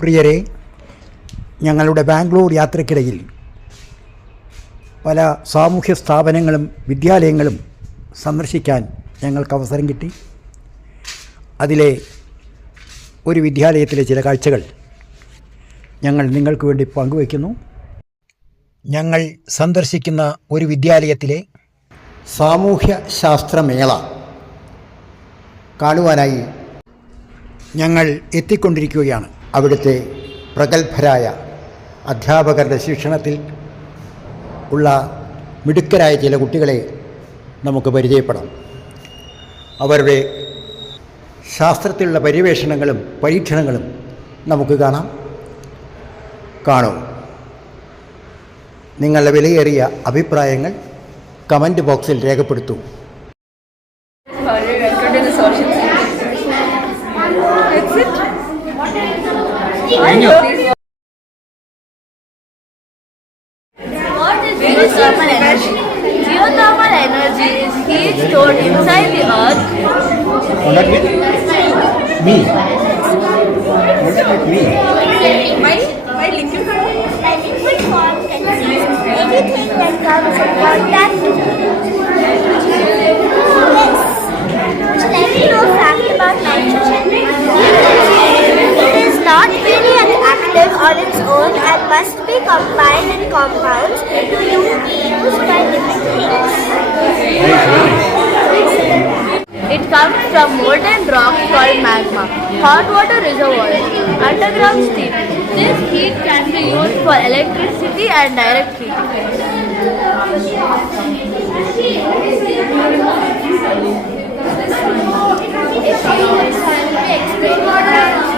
പ്രിയരെ, ഞങ്ങളുടെ ബാംഗ്ലൂർ യാത്രയ്ക്കിടയിൽ പല സാമൂഹ്യ സ്ഥാപനങ്ങളും വിദ്യാലയങ്ങളും സന്ദർശിക്കാൻ ഞങ്ങൾക്ക് അവസരം കിട്ടി. അതിലെ ഒരു വിദ്യാലയത്തിലെ ചില കാഴ്ചകൾ ഞങ്ങൾ നിങ്ങൾക്ക് വേണ്ടി പങ്കുവയ്ക്കുന്നു. ഞങ്ങൾ സന്ദർശിക്കുന്ന ഒരു വിദ്യാലയത്തിലെ സാമൂഹ്യ ശാസ്ത്രമേള കാണുവാനായി ഞങ്ങൾ എത്തിക്കൊണ്ടിരിക്കുകയാണ്. അവിടുത്തെ പ്രഗത്ഭരായ അധ്യാപകരുടെ ശിക്ഷണത്തിൽ ഉള്ള മിടുക്കരായ ചില കുട്ടികളെ നമുക്ക് പരിചയപ്പെടാം. അവരുടെ ശാസ്ത്രത്തിലുള്ള പര്യവേഷണങ്ങളും പരീക്ഷണങ്ങളും നമുക്ക് കാണൂ. നിങ്ങളുടെ വിലയേറിയ അഭിപ്രായങ്ങൾ കമൻറ്റ് ബോക്സിൽ രേഖപ്പെടുത്തൂ. Geothermal energy is heat stored inside the earth. Me. By liquid form, anything that comes in contact with let me know fact about nitrogen. It is not really active on its own and must be combined in compounds to be used by living things. It comes from molten rock called magma, hot water reservoirs, underground steam. This heat can be used for electricity and direct heating.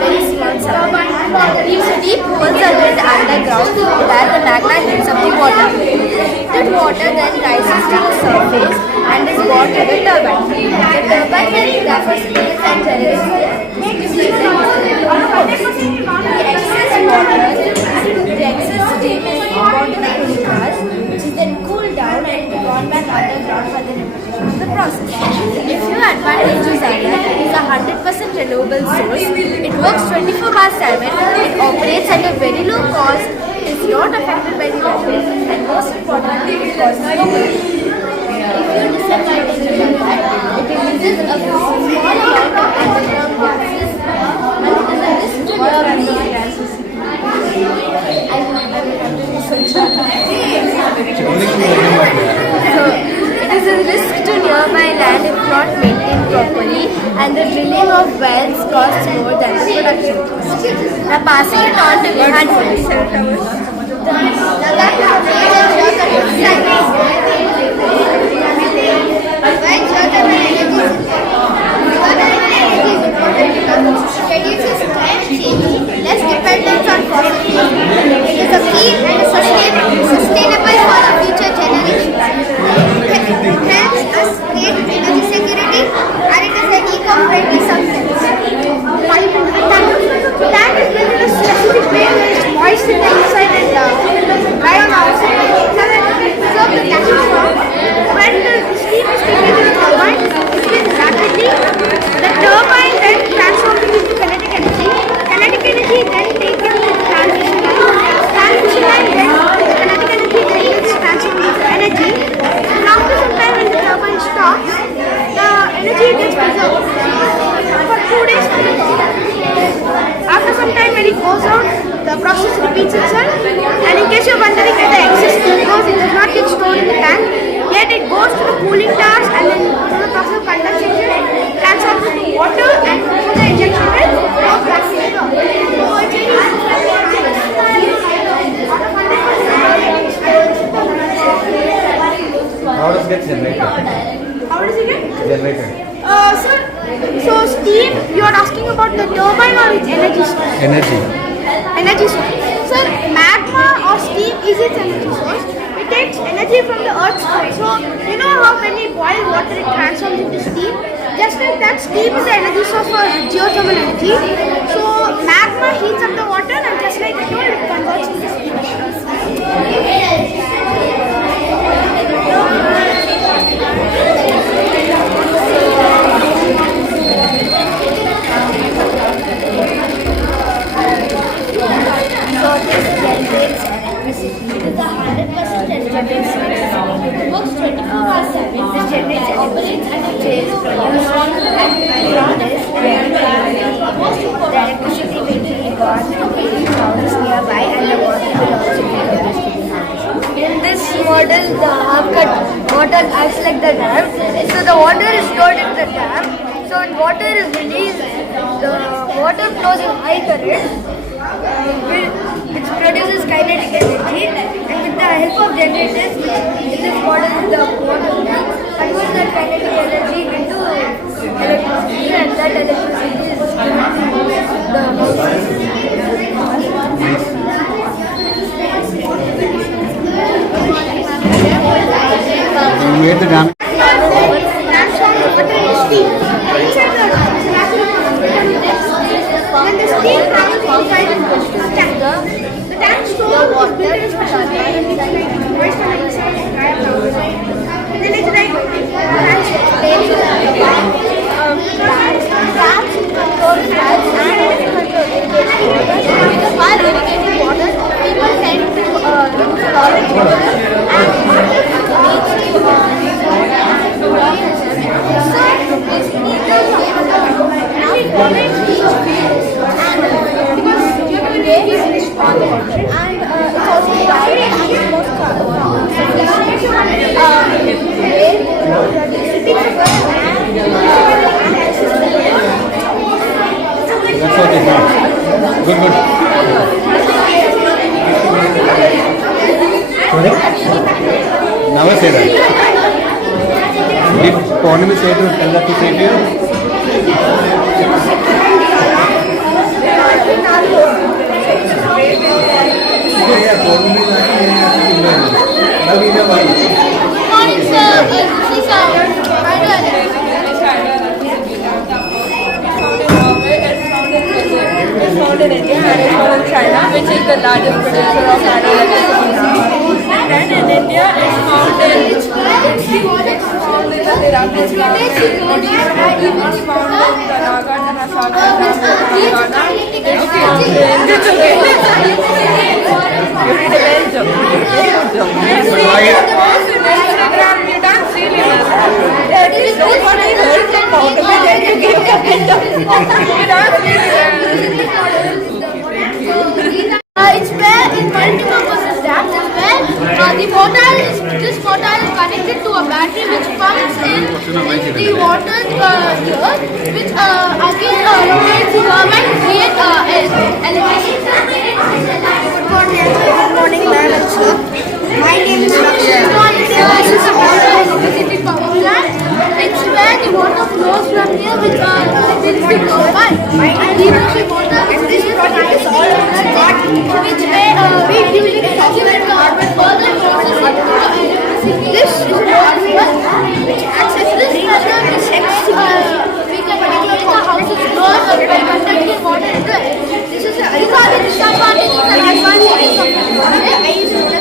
Very small turbine leaves deep holes under the underground where the magma heats up the water. That water then rises to the surface and is brought to the turbine. The turbine then evaporates and generates the excess water. The excess steam is brought to the cooling cars, which is then cooled down and gone back underground for the repetition of the process. A few advantages are that it is a 100% renewable source. It works 24/7. It operates at a very low cost. It is not affected by the weather, and most importantly, it causes no pollution. A few disadvantages are that it releases a small amount of underground gases, and it is a risk to nearby gases. So, it is a risk to nearby land if not maintained properly, and the drilling of wells costs more than the production cost. Now, passing it on to Vihan. Less dependence on fossil fuels. It is a key and sustainable for our future generations. It helps us create energy security, and it is an eco-friendly substance. That is built in a specific way where it's moist in the inside and dry on the outside, so that it will preserve the gaseous form. When the steam is taken to the turbine, it spins rapidly. The turbine then transforms it into kinetic energy. Kinetic energy then taken to the transmission line. Transmission line then kinetic energy then gets transformed into energy. And after some time when the turbine stops, the energy gets preserved for 2 days. After some time when it goes out, the process repeats itself, and in case you're wondering where the excess steam goes, it does not get stored in the tank, yet it goes to the cooling towers and then through the process of condensation, transforms into water, and through the injection well, goes back to the How does it get generated? How does it get? Generated. Sir, so steam, you are asking about the turbine or its energy source? Energy source. Sir, magma or steam is its energy source. It takes energy from the earth's core. So, you know how when we boil water it transforms into steam? Just like that, steam is the energy source for geothermal energy. So, magma heats up the water, and just like I told, it converts into steam. generates electricity, which is produced from this, and the electricity will be gone to the towns nearby, and the water will also be produced to the house. In this model, the half-cut water acts like the dam. So the water is stored in the dam. So when water is released, the water flows in high current, which produces kinetic energy, and with the help of generators, which in this model is the water will convert that kinetic energy into electricity, and that electricity is given to the You made the dam. When the steam travels inside the tank, the tank stores the water in a special way, moist on the inside and dry on the outside. Then it's like tanks traps, control valves, and control irrigation. While irrigating water, people tend to use a lot of water That's okay. Good, good. Sorry? Never say that. Did Purnami say to tell that to say to you? Morning, sir. This is It's found in India and it's found in China, which is the largest producer of hydroelectricity now. And in India, it's found in the Iraqi state, it's found in the Naga, Saga, Telangana, it's found in Belgium. It's found in Instagram, we don't see it. There is no one in the world that you give a hint of it. We don't see it. It's where in multi-purpose dams is where this motor is connected to a battery which pumps in the water here, which again rotates the turbine to create electricity. Good morning, ma'am and sir. My name is Lakshmi. This is a water electricity power plant. It's where the water flows from here, which is the turbine. And here the water is project is all about which way we using software to further process into electricity. This is a water which access this method is we can make the houses grow by conducting water into it. These are the disadvantages and advantages of the water.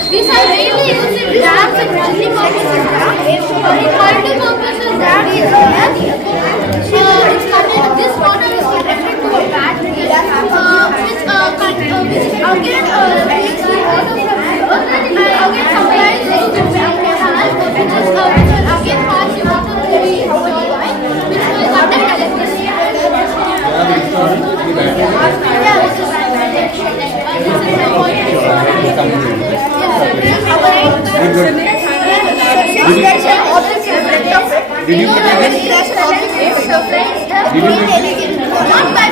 These are mainly used in dams and multi-purpose dams. In multi-purpose dams, this water is connected to a battery, which again takes the water from here and again supplies it to the canal, which will again pass the water to the turbine, which will conduct electricity. Yeah, this is my point. Did you put it in? Not by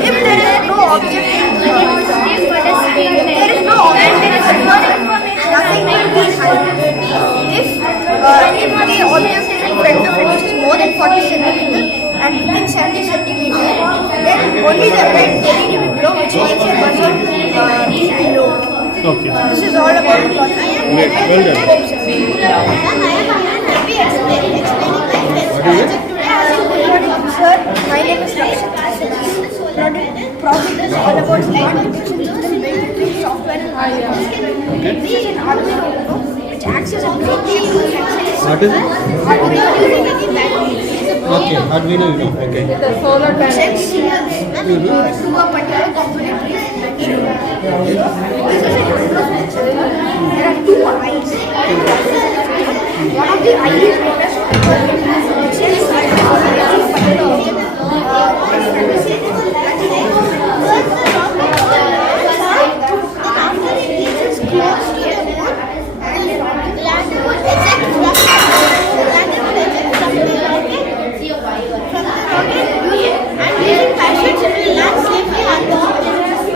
if there is no object, there is no nothing will be hidden. If the object is in front of it is more than 40 centimeters and within 70 centimeters, then only the red LED will glow, which makes it much below. Okay. This is all about the process. Well done. I am happy explaining my sir, my name is Lakshmi. Project is all about smart detection system built between software and hardware. This is an Arduino which acts as a blockchain. What is it? Arduino using batteries. Okay, Arduino, you know. Okay. The solar panel. Sends signals to a particular component mentioned. This is an Arduino sensor. There are two eyes. One of the ideal progress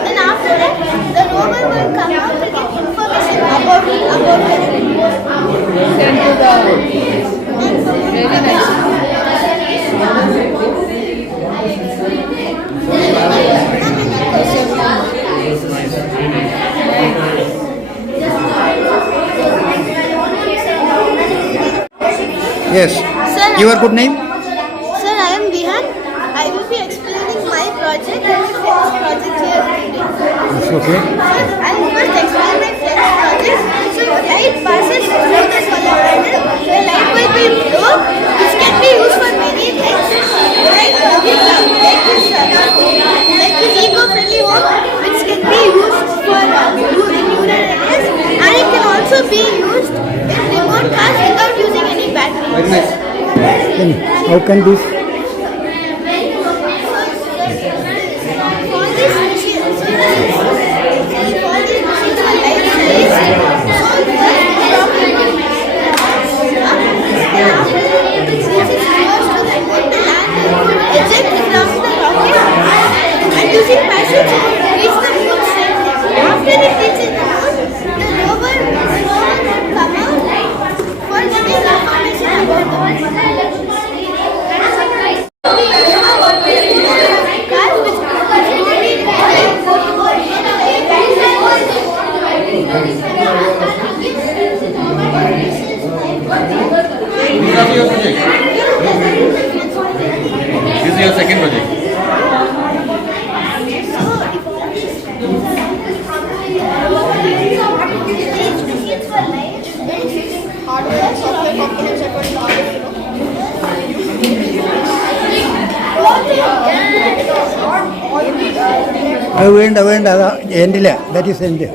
then after that, the rover will come out to get information about the Send to the very nice. Yes. Sir, Your good name? Sir, I am Bihan. I will be explaining my project and my friend's project here today. It's okay. I will first explain my friend's project. So, light passes through the solar panel. The light will be blue, which can be used for many things. Like this eco-friendly home, which can be used for rural areas, and it can also be used in remote cars without using any batteries. Very nice. Then how can this? For these machines are eject from the rocket and using parachute to reach the moon safely. After it reaches the moon, the rover will come out for giving information about the moon. Cars which These are your project. This is your second project. hardware, software components are going അത് വേണ്ട വേണ്ട അതാ എൻഡില്ല that is end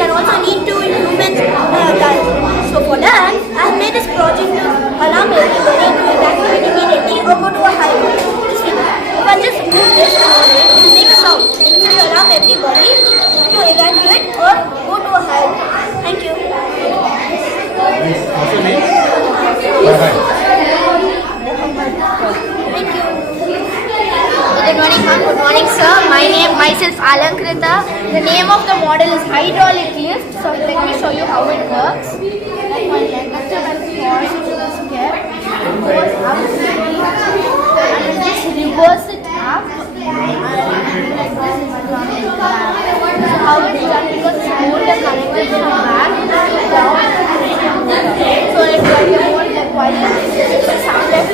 can also need to human so for that I have made this project to allow everybody to evacuate immediately or go to a high point. If I just move this it will make a sound which will allow everybody to evacuate or go to a high point. Thank you. What's your name? Thank you. Good morning, ma'am. Good morning, sir. Myself Alankrita. The name of the model is hydraulic lift. So let me show you how it works. Like my conductor will force it to the step, goes up slowly, and then just reverse it up, and like this is coming back. So how it is done because it's more connected from back down. So like the more the quiet is the sound of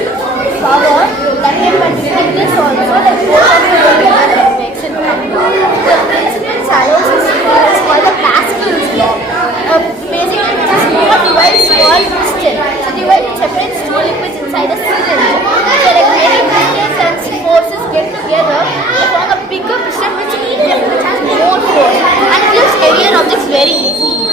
power that can contribute this also like both of the together that makes it come down. The principal shallow system is called the Pascal's law. Basically it is a small device called piston. The device separates two liquids inside a cylinder. So like many pistons and forces get together to form a bigger piston which has more force and it lifts heavier objects very easily.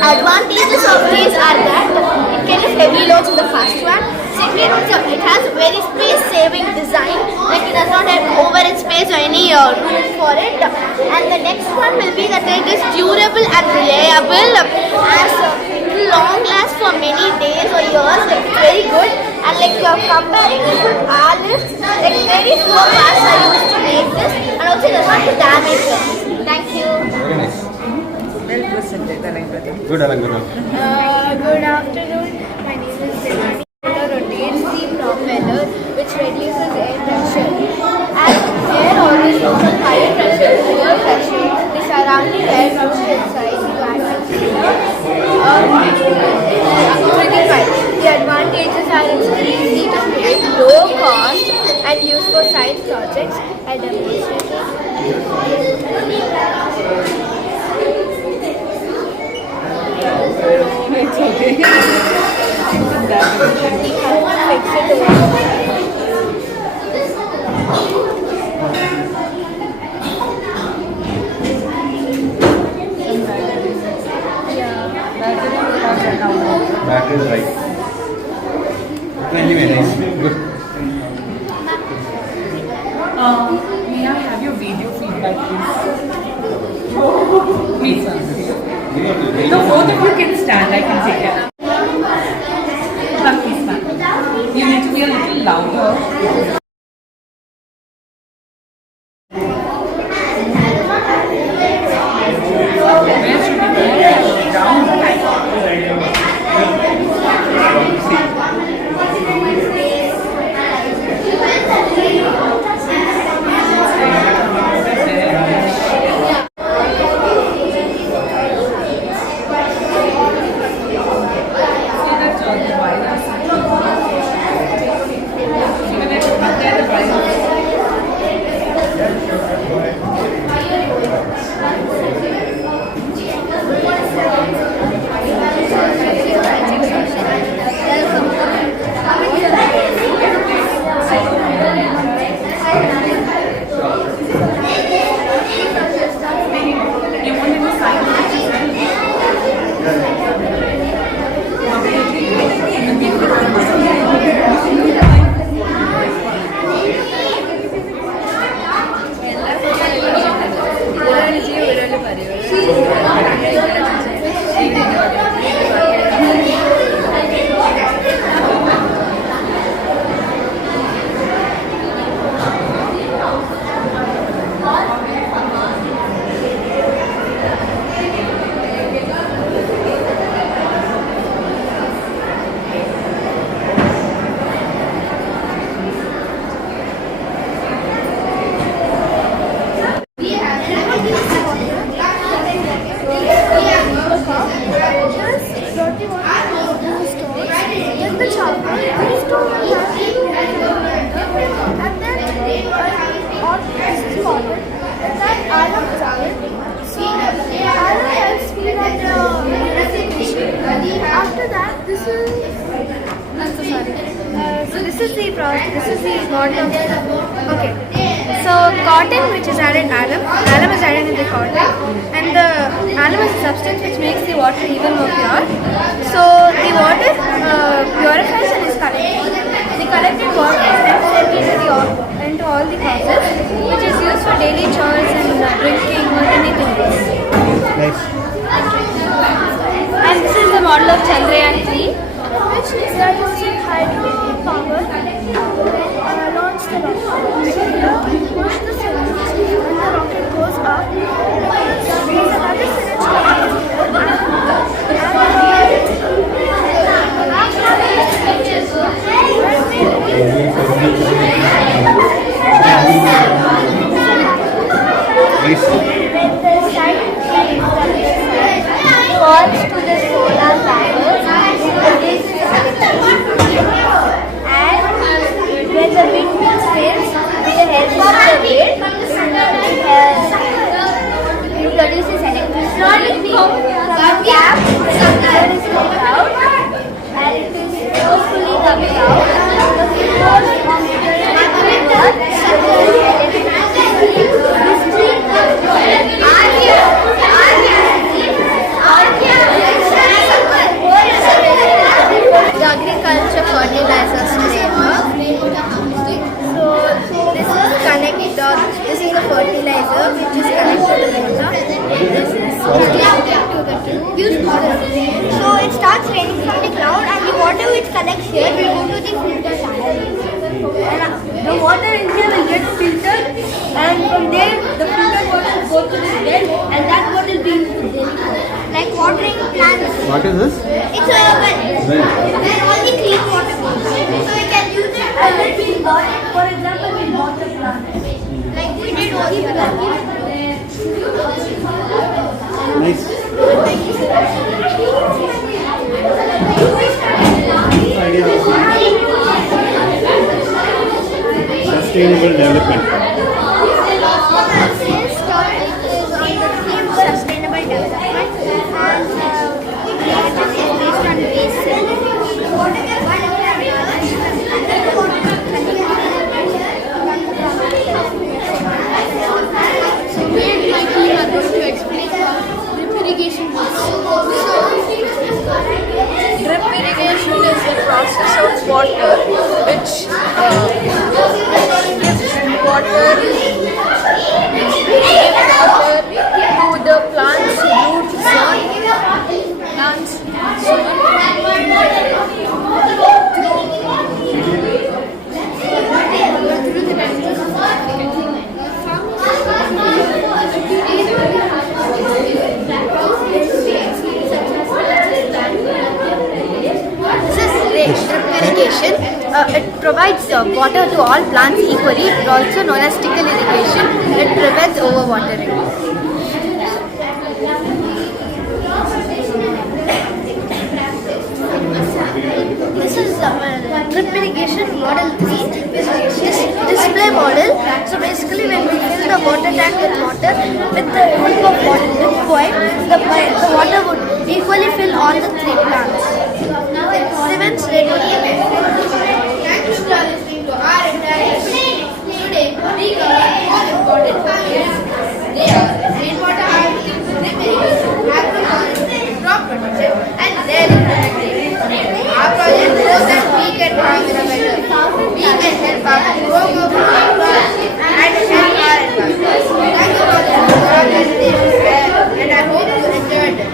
Advantages of these are that it can lift heavy loads in the first one. Second, it has a very space-saving design, like it does not have overhead space or any room for it. And the next one will be that it is durable and reliable, as it will long last for many days or years. Like it's very good. And like you are comparing it with our lifts, like very few parts are used to make this, and also it does not damage it. Thank you. Very nice. Well presented, Alankrita. Good, Alankrita. Good afternoon. My name is Devani. Rotates the propeller which reduces air pressure. As air always goes from higher pressure to lower pressure, the surrounding air moves inside the atmosphere. I demonstrated. It's okay. Battery is right. Anyway, nice. Good. May I have your video feedback, please? Please, sir. No, both of you can stand. I can take it. Come, please stand. You need to be a little louder. Where should we go? Down. After that, this is. I'm so sorry. So this is the process. This is the model. Okay. So cotton, which is added alum. Alum is added in the cotton, and the alum is a substance which makes the water even more pure. So the water purifies and is collected. The collected water is then sent into all the houses, which is used for daily chores and drinking or anything else. Nice. And this is the model of Chandrayaan 3, which is that using hydro power launch the rocket. So you push the cylinder and the rocket goes up. There is another cylinder falls to the solar panels and when the wind spins with the help of the wind it produces electricity from the gap that is coming out and it is forcefully coming out the force of the agriculture fertilizer sprayer. So this is connected. This is the fertilizer which is connected to the water. This is connected to the tube. So it starts raining from the cloud and the water which collects here will go to the filter tank. And the water in here will get filtered and from there the filtered water will go to this well and that water will be used for daily use. Like watering plants. What is this? It's a well. Where only clean water goes. So we can use it as a clean water. For example, we water plants. Like we did over here. Nice. Sustainable development. irrigation. It provides water to all plants equally, also known as trickle irrigation. It prevents overwatering. This is drip irrigation model 3. Display model. So basically when we fill the water tank with water with the help of water drip point, the water would equally fill all the 3 plants. Prevents rainwater. Thank you for listening to our entire today we cover 4 important topics. They are rainwater harvesting, drip irrigation, agroforestry, crop protection and dairy protection. Our project shows that we can farm in a better way. We can help our grow more food and help our environment. Thank you for listening to our presentation and I hope you enjoyed it.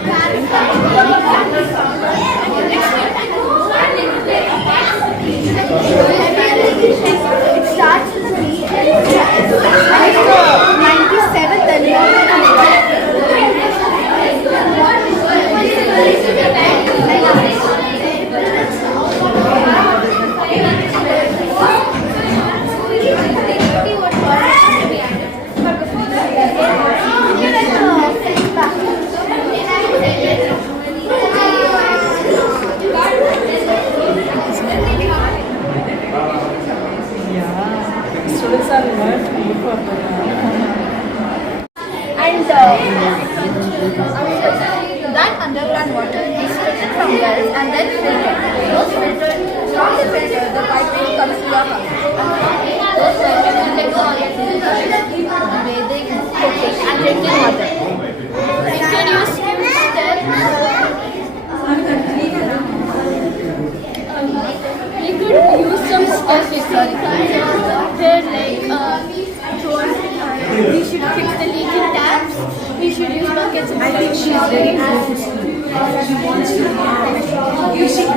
It starts with the 97th Students are learned more for and that underground water is filtered from wells and then filtered. Those filtered, from the filter, the piping comes to your house. Those piping will take all bathing, cooking and drinking water. You can use filter. You could use some stuff we should fix the leaking taps. We should use buckets and I think she is very close. She wants to you should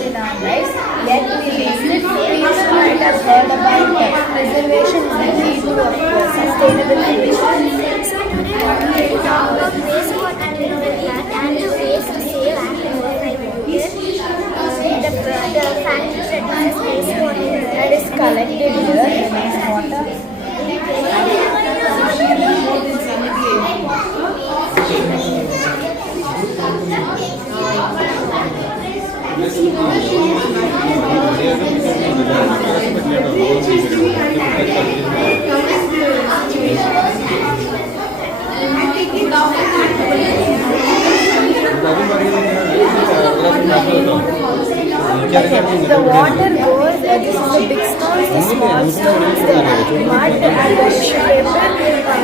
in our lives, yet we wasted. We might have heard about preservation is the key to sustainable conditions. So today we will talk about wastewater and the ways to save and reduce. The factory produces wastewater that is collected here, wastewater. The water goes, this is the big stones, the small stones, the mud and the paper.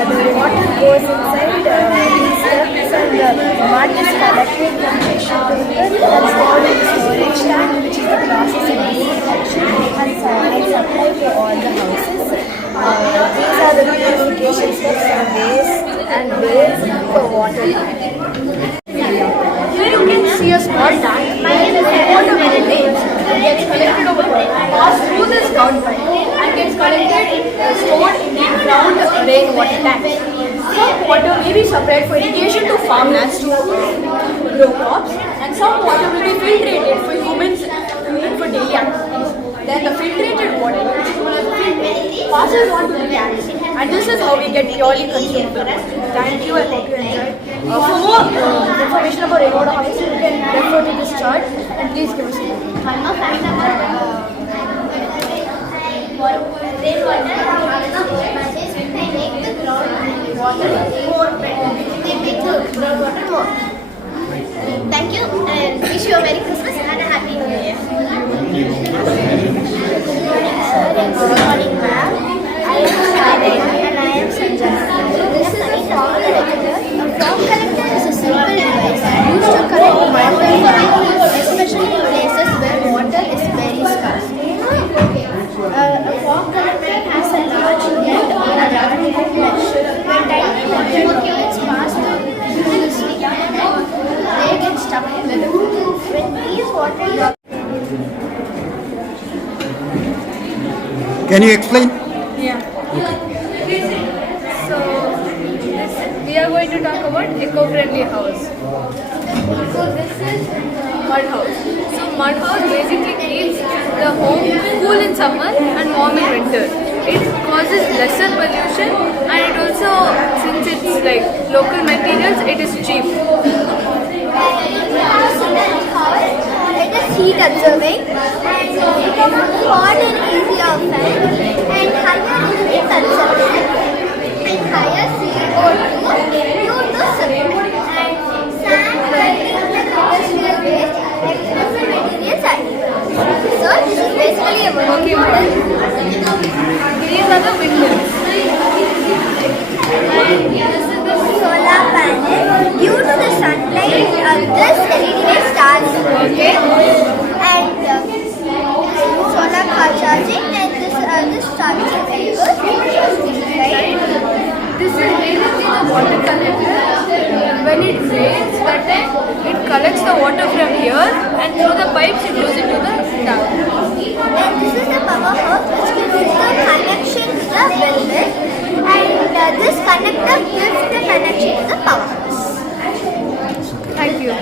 The water goes inside these steps and the mud is collected from tissue paper and stored in the storage tank, which is the process of disinfection and supply to all the houses. These are the purification steps and ways for water. Here you can see a small tank. Water when it rains gets collected over here, pass through this ground pipe and gets collected, stored in ground rainwater tanks. Some water may be supplied for irrigation to farmlands to grow crops, and some water will be filtrated for humans and for daily activities. Then the filtrated water, which is known as filtrate, passes on to the tanks, and this is how we get purely consumable water. Thank you, I hope you enjoyed. For more information about rainwater harvesting, you can refer to this chart and please give us a look. One more fact about rainwater harvesting is they make the groundwater more better. They make the groundwater more. Thank you and wish you a Merry Christmas and a Happy New Year. Good morning, ma'am. I am Sharina and I am Sanjana. This is a form collector. A form collector is a simple device used to collect water, especially in places where water is very scarce. A form collector has a large net or a round mesh. When tiny molecules pass through this net, they get stuck in the when these water drops. Can you explain? Yeah. Okay. So So we are going to talk about eco-friendly house. So this is mud house. So mud house basically keeps the home cool in summer and warm in winter. It causes lesser pollution and it also, since it's like local materials, it is cheap. It is heat absorbing and it is hot and easy offend and higher heat consumption and higher CO2 due to cement and sand welding and industrial waste explosive materials are used. So this is basically a working model. These are the windows. Solar panel. Due to the sunlight, this LED starts working and solar car charging and this charging cables. Right? This is basically the water collector. When it rains, that time it collects the water from here and through the pipes it goes into the tower. And this is the powerhouse which gives the connection to the building and this connector gives the connection to the powerhouse. Thank you.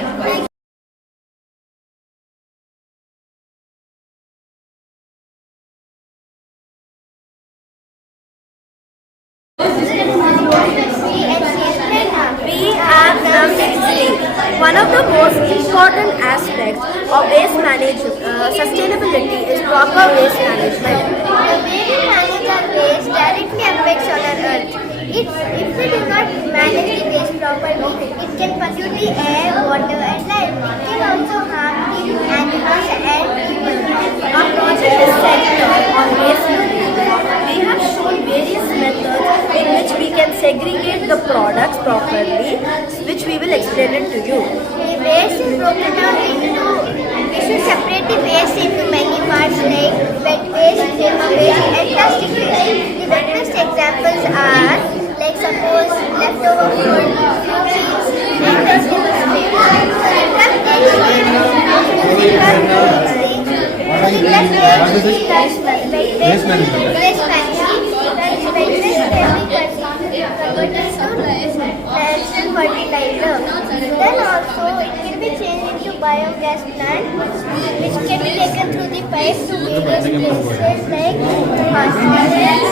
We are from 6th. One of the most important aspects of waste management, sustainability is proper waste management. The way we manage our waste directly affects on our earth. If we do not manage the waste properly, it can pollute the air, water and land. It can also harm the animals and people. Our project is centered on waste management. We have shown various methods in which we can segregate the products properly, which we will explain it to you. The waste is broken down into, we should separate the waste into many parts like wet waste, paper waste and plastic waste. The wet waste examples are like suppose leftover food, fruit cheese and vegetable waste. Waste management. Waste management. Fertilizer. Then also it can be changed into biogas plant which can be taken through the pipes to various places like hospitals,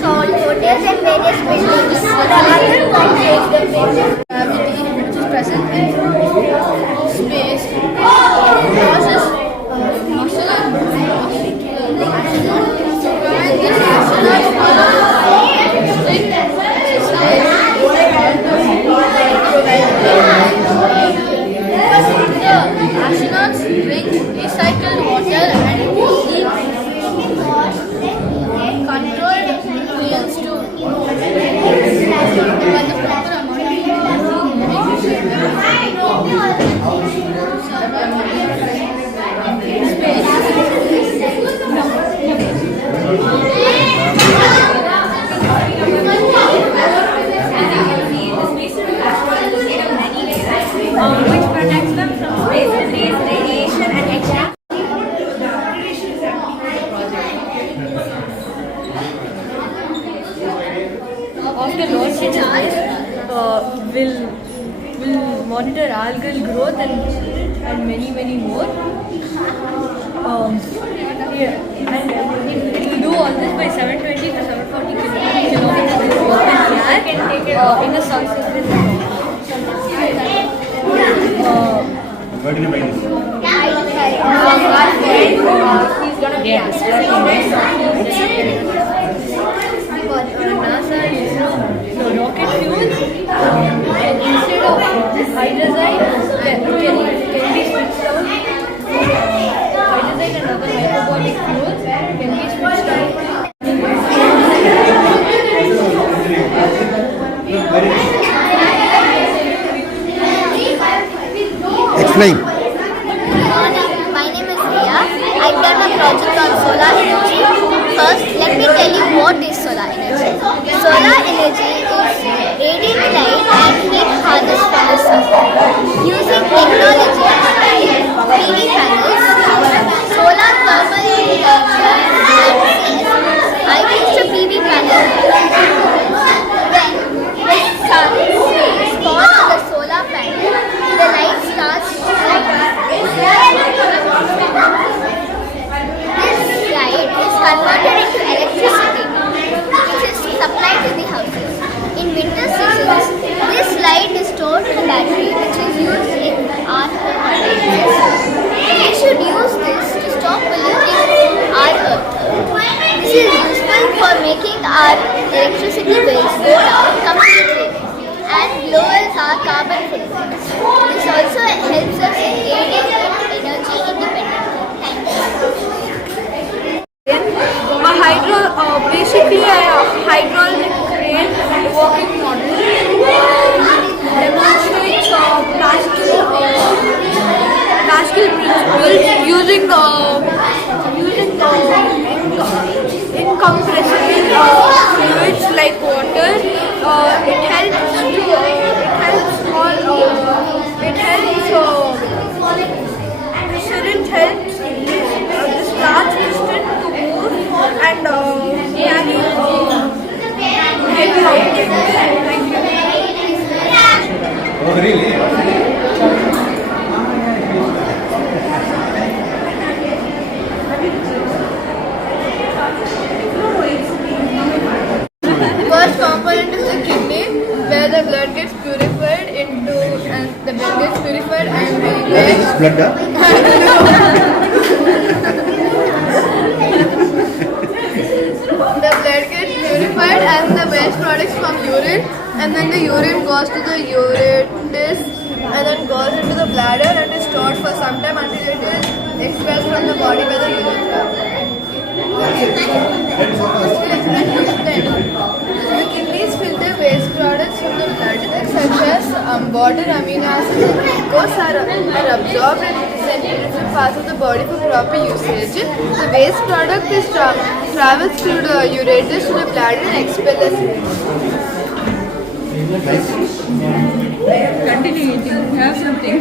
salt hotels and various buildings. The other component Gravity, which is present in space, causes muscle and when this astronauts drink recycled water and keep controlled fuels to the proper which protects them from space rays, radiation and extra. After launching this, will monitor algal growth and many more. And it will do all this by 720 to 740 kilometers in open air in the subsurface. Where did you buy this? He's gonna be NASA is rocket fuel instead of hydrazine can be switched out. Hydrazine and other hyperbolic fuels can be switched out. Explain. My name is Riya. I've done a project on solar energy. First, let me tell you what is solar energy. Solar energy is radiant light and heat harnessed from the sun. Using technology like PV panels, solar thermal induction, I used a PV panel are carbon free. This also helps us in gaining energy independence. Basically a hydraulic crane working model demonstrates Pascal principles using incompressible fluids like water. It helps Student helps this large piston to move and carry heavy objects. Thank you. Oh, really? First component is the kidney, where the blood gets purified and the blood gets purified and we get Blood, the blood gets purified and the waste products from urine, and then the urine goes to the ureters and then goes into the bladder and is stored for some time until it is expelled from the body by the urethra. The kidneys filter waste products from the blood such as water, amino acids and glucose are absorbed and sent to different parts of the body for proper usage. The waste product is travels through the ureters to the bladder and expelled as Continue eating. Have something.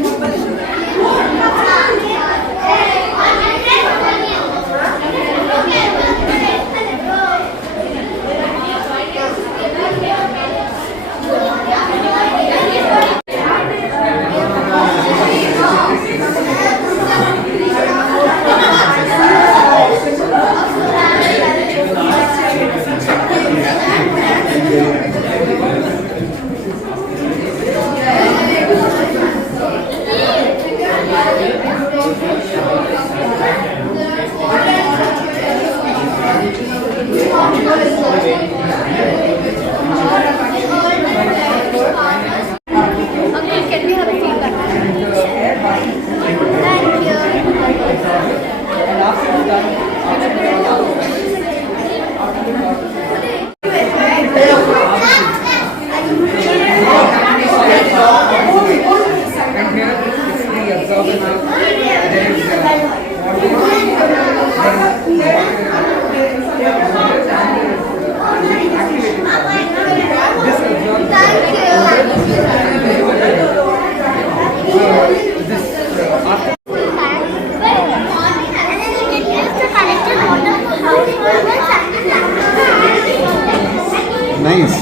Nice.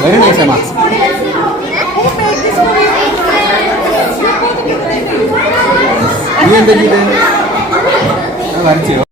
Very nice, Emma. You and the leader. I like you.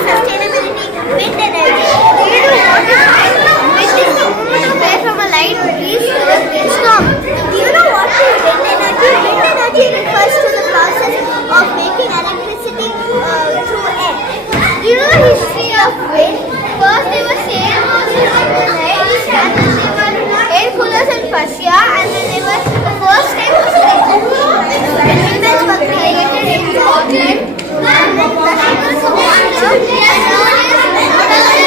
Sustainability, wind energy, first they were same houses in the night, and then they were air coolers and fascia, and then they were the first time was like windmills were created in Scotland, and then the people who wanted and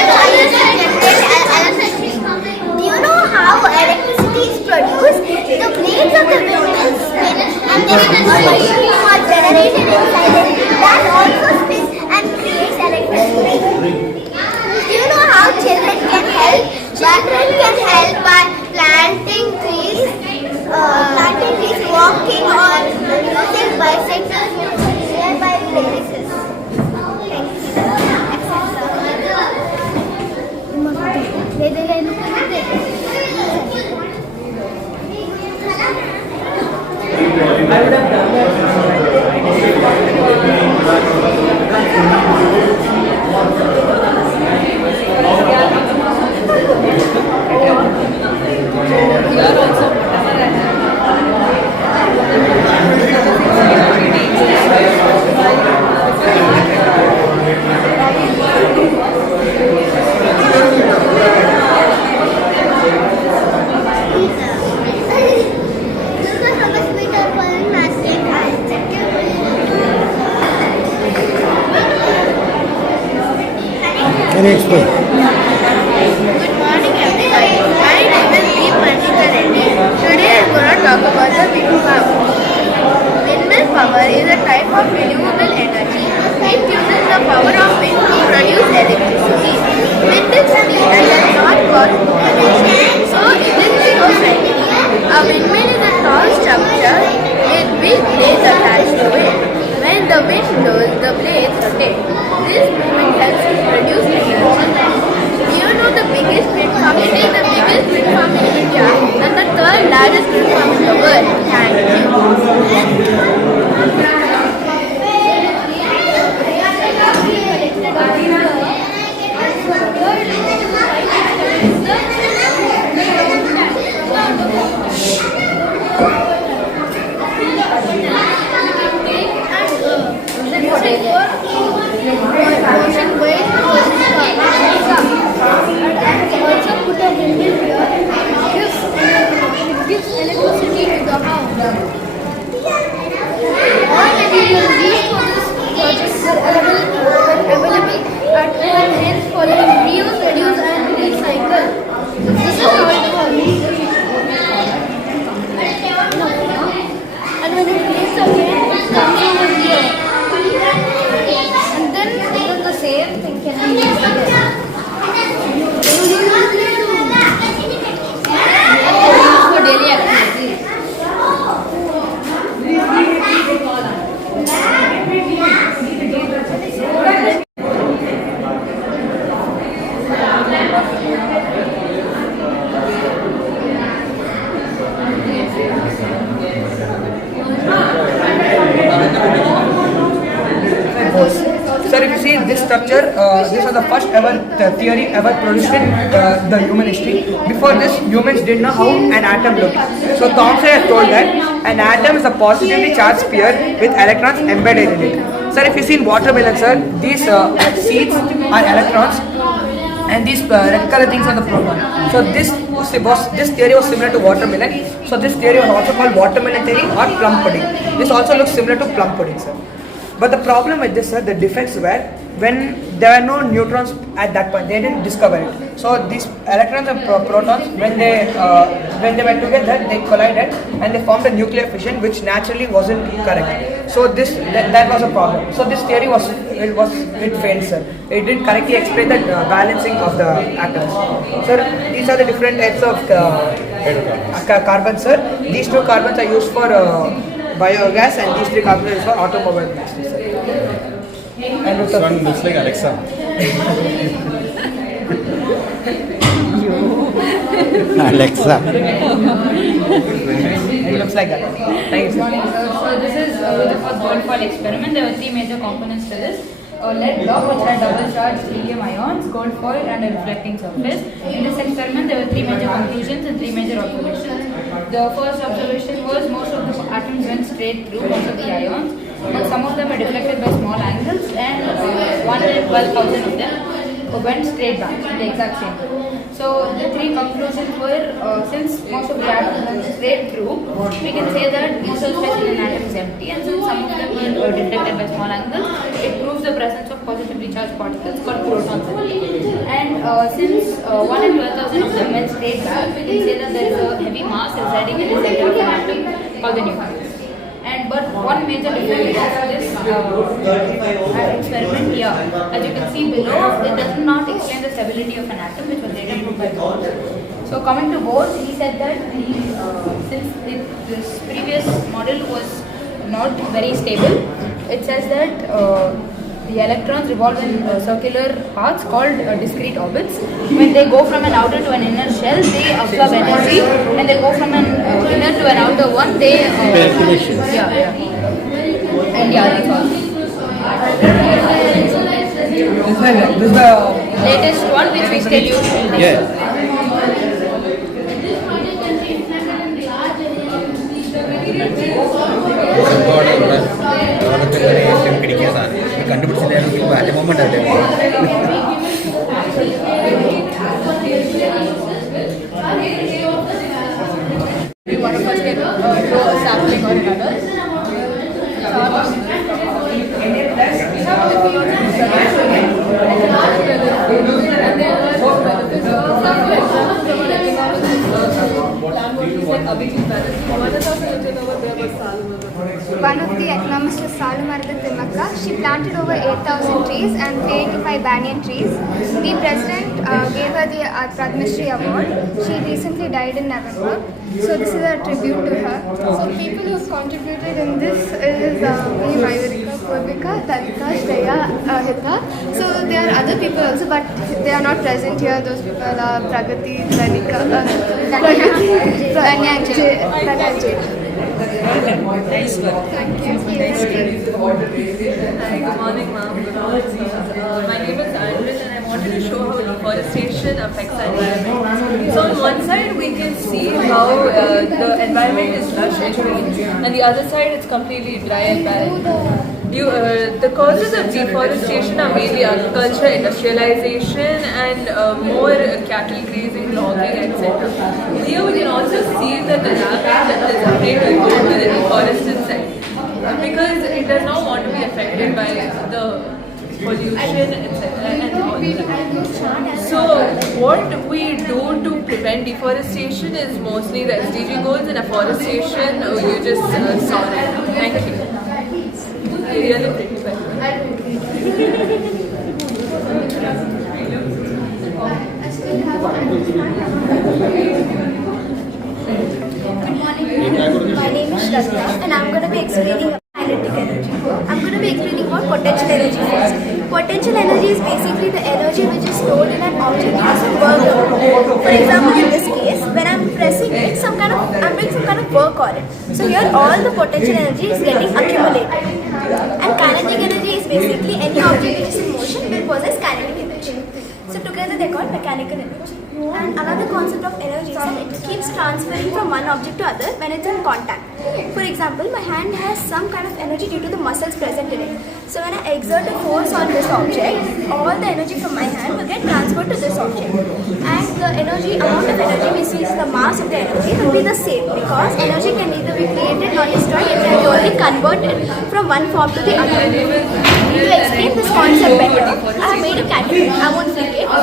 nowadays electricity. Do you know how electricity is produced? The blades of the windmills spin, and then the machines are generated inside it. That also spins and creates electricity. Do you know how children can help? Children can help by planting trees, walking or using bicycles nearby places. Thank Can you explain? Good morning everybody. My name is Deep Manchita Reddy. Today I am going to talk about the wind power. Windmill power is a type of renewable energy. It uses the power of wind to produce electricity. Wind is clean and does not cause pollution, so it is eco-friendly. A windmill is a tall structure with big blades attached to it. When the wind blows, the blades rotate. This movement helps to produce energy. Do you know the biggest wind farm? It is the biggest wind farm in India and the third largest wind farm in the world. Thank electricity to the house. All materials used for this project were available at home, hence following reuse, reduce and recycle. This is how it works. And when it leaves again, it comes over here. And then the same thing can be used again. For daily activities. Sir, if you see this structure, this was the first ever theory ever produced in the human history. Before this, humans didn't know how an atom looked. So Thomson has told that an atom is a positively charged sphere with electrons embedded in it. Sir, if you see in watermelon, sir, these seeds are electrons and these red color things are the proton. So this theory was similar to watermelon. So this theory was also called watermelon theory or plum pudding. This also looks similar to plum pudding, sir. But the problem with this, sir, the defects were when there were no neutrons at that point, they didn't discover it. So these electrons and protons, when they were together, they collided and they formed a nuclear fission, which naturally wasn't correct. So that was a problem. So this theory it failed, sir. It didn't correctly explain the balancing of the atoms. Sir, these are the different types of carbons, sir. These two carbons are used for biogas, and these three carbons are used for automobile industry, sir. And This one looks like Alexa. Alexa. It looks like that. Thank you, sir. So this is the first gold-foil experiment. There were three major components to this. A lead block which had double charged helium ions, gold foil and a reflecting surface. In this experiment there were three major conclusions and three major observations. The first observation was most of the atoms went straight through most of the ions, but some of them were deflected by small angles and 1 in 12,000 of them. went straight back in the exact same way. So the three conclusions were, since most of the atoms went straight through, we can say that Husserl's space in an atom is empty, and since some of them are detected by small angles, it proves the presence of positively charged particles called protons. And since 1 in 12,000 of them went straight back, we can say that there is a heavy mass residing in the center of an atom called the nucleus. But one major difference of this experiment here, as you can see below, it does not explain the stability of an atom, which was later proved by Bose. So coming to Bose, he said that since this previous model was not very stable, it says that the electrons revolve in circular paths called discrete orbits. When they go from an outer to an inner shell, they absorb energy. When they go from an inner to an outer one, they Calculations. yeah. And yeah, that's all. This is the Latest one which we still use. Yeah. കണ്ടുപിടിച്ചിട്ടായിരുന്നു at moment അല്ലേ One of us can throw a sapling or another. One of the economists was Salumartha Timmaka. She planted over 8,000 trees and 85 banyan trees. The president gave her the Padma Shri award. She recently died in November. So this is a tribute to her. So people who have contributed in this is me, Mayurika, Purvika, Dalika, Shreya, Hita. So there are other people also, but they are not present here. Those people are Pragati, Dhanika, Pranya J. Nice work. Thank you. Hi, good morning, ma'am. My name is Andres, and I wanted to show how deforestation affects our environment. So on one side, we can see how the environment is lush and green, and the other side, it's completely dry and barren. The causes of deforestation are mainly agriculture, industrialization, and more cattle grazing, logging, etc. Here we can also see that the rabbit is afraid to go to the deforested side because it does not want to be affected by the pollution, etc. and all that. So what we do to prevent deforestation is mostly the SDG goals, and afforestation you just saw right now. Thank you. Really pretty. My name is Shraddha, and I'm going to be explaining kinetic energy. I'm going to be explaining about potential energy first. Potential energy is basically the energy which is stored in an object as a work. For example, in this case, when I'm pressing it, I'm doing some kind of work on it. So here, all the potential energy is getting accumulated. And kinetic energy is basically any object which is in motion will possess kinetic energy. So together they call mechanical energy. And another concept of energy is that it keeps transferring from one object to other when it's in contact. For example, my hand has some kind of energy due to the muscles present in it. So when I exert a force on this object, all the energy from my hand will get transferred to this object. And the amount of energy which is the mass of the energy will be the same, because energy can neither be created nor destroyed. It can be only converted from one form to the other. To explain this concept better, I have made a category. I won't flick it. When I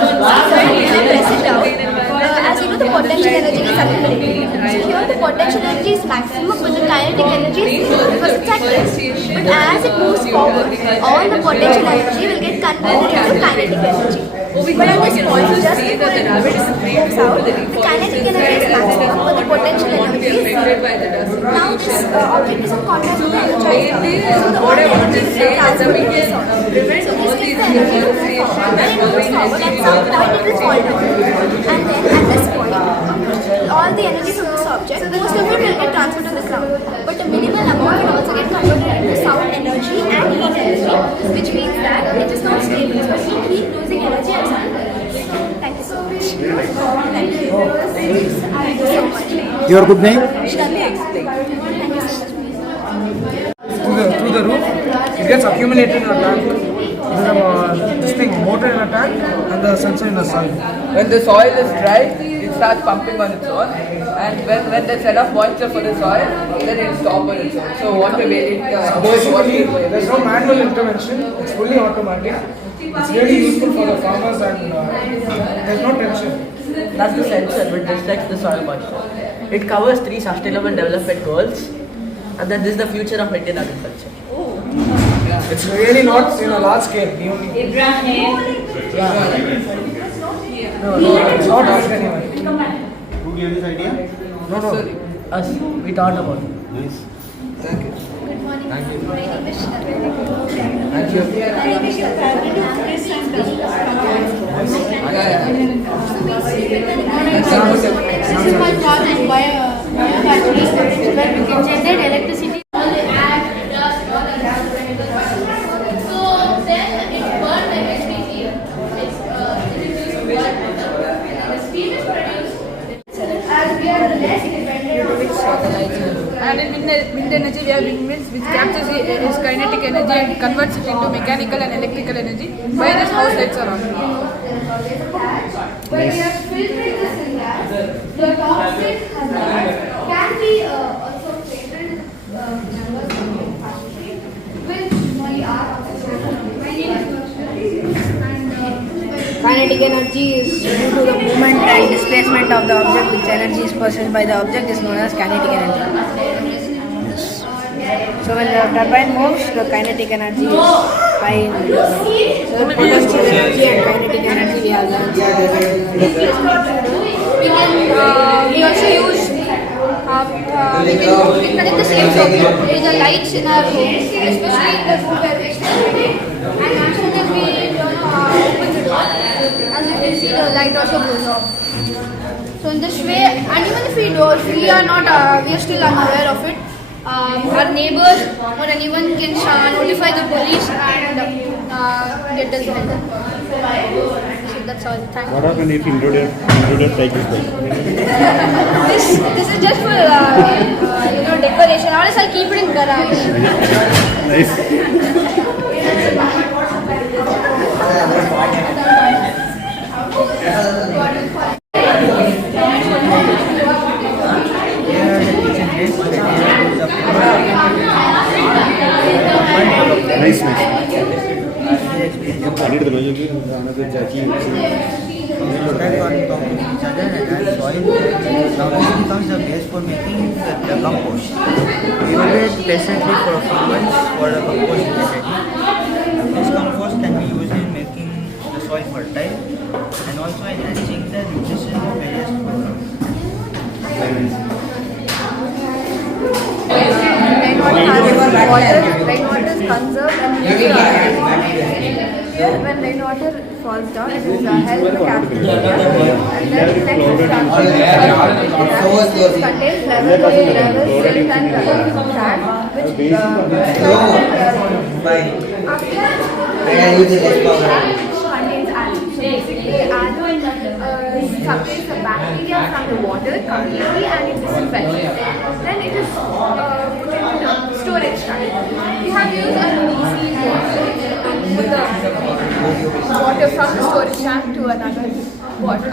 press it down, as you know, the potential energy is accumulated. So here the potential energy is maximum, but the kinetic energy is zero because it's at rest. But as it moves forward, all the potential energy will get converted into kinetic energy. But at this point, just before it moves out, the kinetic energy is maximum, but the potential energy is zero. Now this object is in contact with the energized object. So the all energy is transferred to this object. So this gives the energy to move forward. When it moves forward, at some point it will fall down. And then at this point, all the energy from this object, most of it will get transferred to the ground. But the minimal amount can also get converted into sound energy and heat energy, which means that it is not stable. So we keep losing energy at some point. Thank you so much. Thank you. Thank you so much. Your good name? Shraddha. Thank you so much. through the roof, it gets accumulated in a tank. this thing motor in a tank and the sensor in the soil. When the soil is dry, it starts pumping on its own, and when there's enough moisture for the soil, then it will stop on its own. So what we made it Basically, there's no manual intervention. It's fully automatic. It's really useful for the farmers and there's no tension. That's the sensor which detects the soil moisture. It covers 3 sustainable development goals, and then this is the future of Indian agriculture. It's really not in a large scale. No, it's not asked anyone. Who gave this idea? No. Us, we thought about it. Nice. Thank you. Good morning. My name is Shraddha. Thank you. My name is Shraddha. This is my project biobatteries where we can generate electricity. So then it burns like HPC. The steam is produced. As we are less independent. And in wind energy, we have windmills which captures its kinetic energy and converts it into mechanical and electrical energy. Why this house lights are on? When we are filtering this in that, the toxic hazard can be also filtered in members of the factory, which we are also. My name is Kinetic energy is due to the movement and displacement of the object, which energy is possessed by the object is known as kinetic energy. So when the turbine moves, the kinetic energy is high in the turbine. So potential energy and kinetic energy we have learned. We also use we can connect the same circuit with the lights in our home, especially in the room where we stay. And as soon as we open the door, as you can see, the light also goes off. So in this way, and even if we are not, we are still unaware of it. Our neighbors or anyone can notify the police and get us help. So that's all. Thank you. What happened if intruder take this place? This is just for decoration. Or else I'll keep it in garage. Nice. Nice. I need the measure. Another Jackie. Contact on top of each other and add soil. Now this becomes the base for making the compost. We will wait patiently for a few months for the compost to get ready. This compost can be used in making the soil fertile and also enhancing the nutrition of various crops. Rainwater is conserved and here when rainwater falls down, it is held in the capital area and then next is contains level silt and sand which contains aloe. So basically aloe separates the bacteria from the water completely and it disinfects it. Then it is put into the storage tank. We have used a DC water and put the water from the storage tank to another water.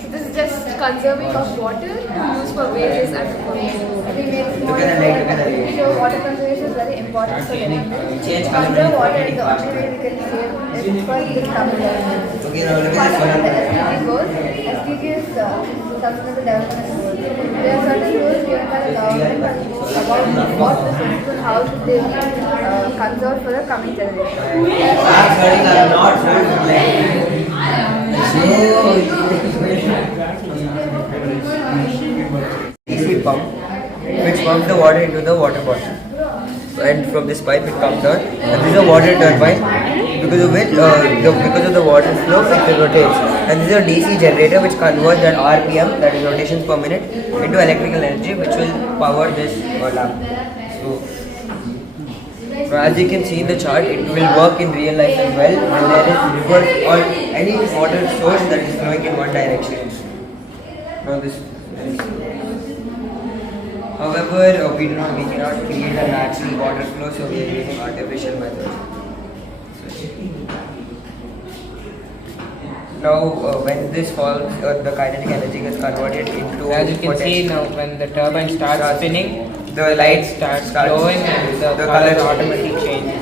So this is just conserving of water used for various agriculture. We make small so water conservation is very important for development. Conserve water is the only way we can save it for the coming development. Part of the SDG goals, SDG is Sustainable Development Goals. There are certain rules given by the government about what the citizens, how should they conserve for the coming generation. DC pump which pumps the water into the water bottle, and from this pipe it comes out, and this is a water turbine because of which because of the water flow it rotates, and this is a DC generator which converts that RPM, that is rotations per minute, into electrical energy which will power this lamp. So as you can see in the chart, it will work in real life as well when there is river or any water source that is flowing in one direction. Now however, we cannot create a natural water flow, so we are using artificial methods. Now, when this falls, the kinetic energy gets converted into As you can see potential. now, when the turbine starts spinning, The light starts glowing and the color color automatically changes.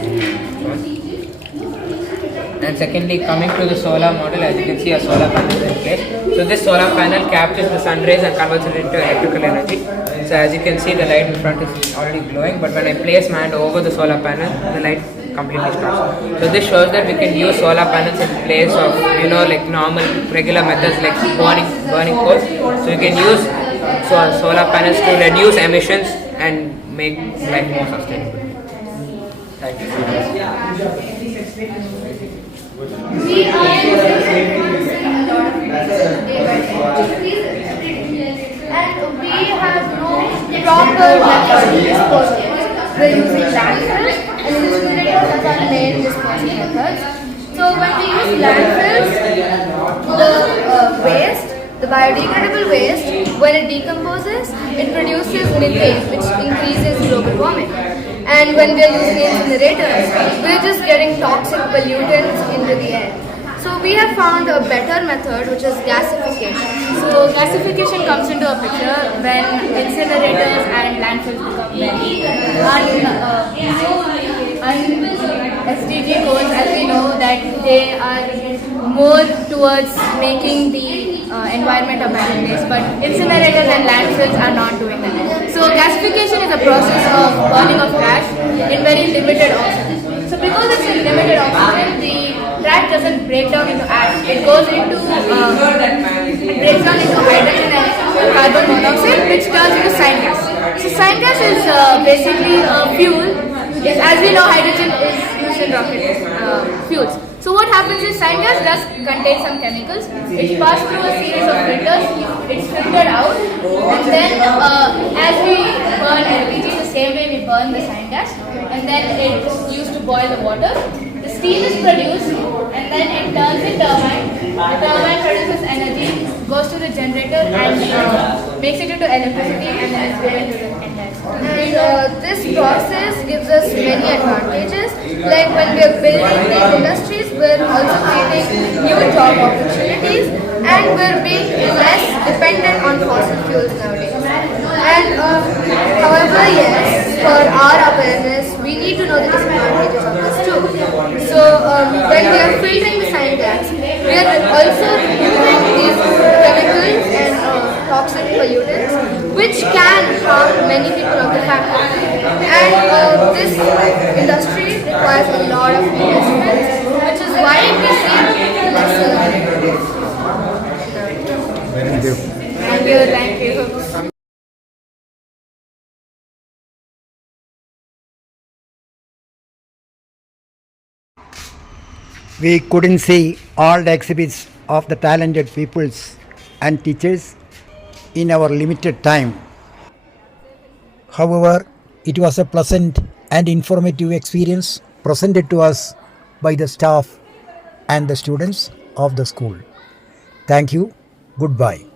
And secondly, coming to the solar model, as you can see, a solar panel is in place. So this solar panel captures the sun rays and converts it into electrical energy. So as you can see, the light in front is already glowing, but when I place my hand over the solar panel, the light completely stops. So this shows that we can use solar panels in place of, like normal regular methods like burning coal. So you can use solar panels to reduce emissions and make life more sustainable. Thank you. We are and we have no proper method to dispose of it. We're using landfills and incinerators as our main disposal methods. So when we use landfills, the waste, the biodegradable waste, when it decomposes, it produces methane, which increases global warming. And when we are using incinerators, we're just getting toxic pollutants into the air. So we have found a better method, which is gasification. So gasification comes into a picture when incinerators and landfills become very SDG goals, as we know that they are more towards making the environment a better place, but incinerators and landfills are not doing that. So gasification is a process of burning of trash in very limited oxygen. So because it's in limited oxygen, the trash doesn't break down into ash. It goes into breaks down into hydrogen and carbon monoxide, which turns into sign gas. So sign gas is basically a fuel. As we know, hydrogen is used in rocket fuels. So what happens is sign gas does contain some chemicals. It's passed through a series of filters. It's filtered out, and then as we burn LPG, the same way we burn the sign gas, and then it's used to boil the water. The steam is produced, and then it turns in turbine. The turbine produces energy, goes to the generator, and makes it into electricity, and then it's given to the entire. And this process gives us many advantages. Like when we are building these industries, we're also creating new job opportunities, and we're being less dependent on fossil fuels nowadays. And however, yes, for our awareness, we need to know the disadvantages of this too. So when we are filtering the sign gas, we are also using these chemicals and toxic pollutants, which can harm many people of the family. And this industry requires a lot of investments, which is why we see lesser. Thank you. We couldn't see all the exhibits of the talented peoples and teachers in our limited time. However, it was a pleasant and informative experience presented to us by the staff and the students of the school. Thank you. Goodbye.